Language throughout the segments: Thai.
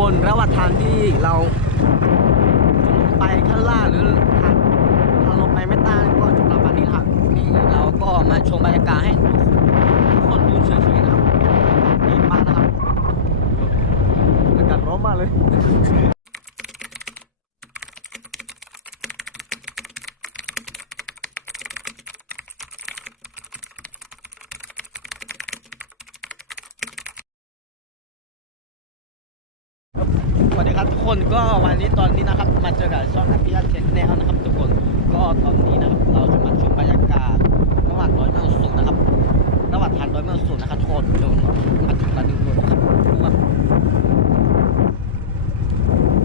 คนระหว่างทางที่เราลงไปข้างล่างหรือทางทางลงไปไม่ต้านก็จะประมาณนี้ครับนี่เราก็มาชมบรรยากาศให้ทุกคนดูเฉยๆนะครับดีมากนะครับอากาศร้อนมากเลย สวัสดีครับทุกคนก็วันนี้ตอนนี้นะครับ มาเจอกับช่องอภิรัตเชนแนลนะครับ ทุกคนก็ตอนนี้นะครับ เราจะมาชมบรรยากาศระหว่างร้อยเมืองสูงนะครับระหว่างทางร้อยเมืองสูงนะครับทุกคนเดี๋ยวมาถึงตอนนี้ดูนะครับดูว่า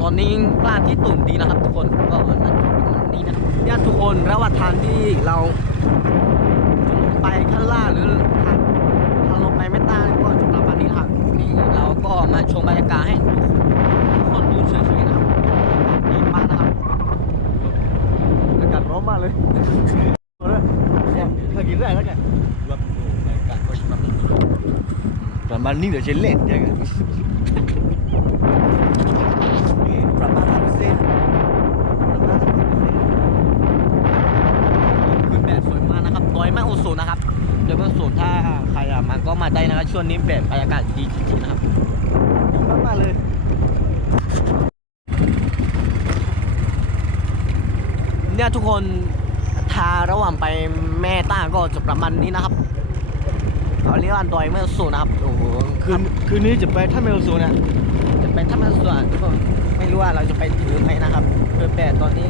ตอนนี้กล้าที่ตุ่มดีนะครับ ทุกคนก็น่าจะประมาณนี้นะครับญาติทุกคนระหว่างทางที่เราจะไปข้างล่างหรือทางทางลงไปไม่ต้างก็จะประมาณนี้ครับนี่เราก็มาชมบรรยากาศให้ทุกคนดูเฉยๆนะครับดีมากนะครับอากาศร้อนมาก เลยเนี่ยเธอกินได้แล้วเนี่ยประมาณนี้เดี๋ยวจะเล่นยังไงประมาณห้าเปอร์เซ็นต์ประมาณห้าเปอร์เซ็นต์คือแบบสวยมากนะครับดอยแม่โอสูนะครับดอยแม่โอสูถ้าใครอะมันก็มาได้นะครับช่วงนี้แบบบรรยากาศดีจริงๆนะครับดีมากๆเลย เนี่ยทุกคนทางระหว่างไปแม่ต้าก็จะประมาณนี้นะครับเขาเรียกว่าดอยแม่โอสูนะครับโอ้โหคืนคืนนี้จะไปถ้าเมลโซนะจะไปถ้ามันส่วนทุกคนไม่รู้ว่าเราจะไปถึงไหมนะครับโดยแบบตอนนี้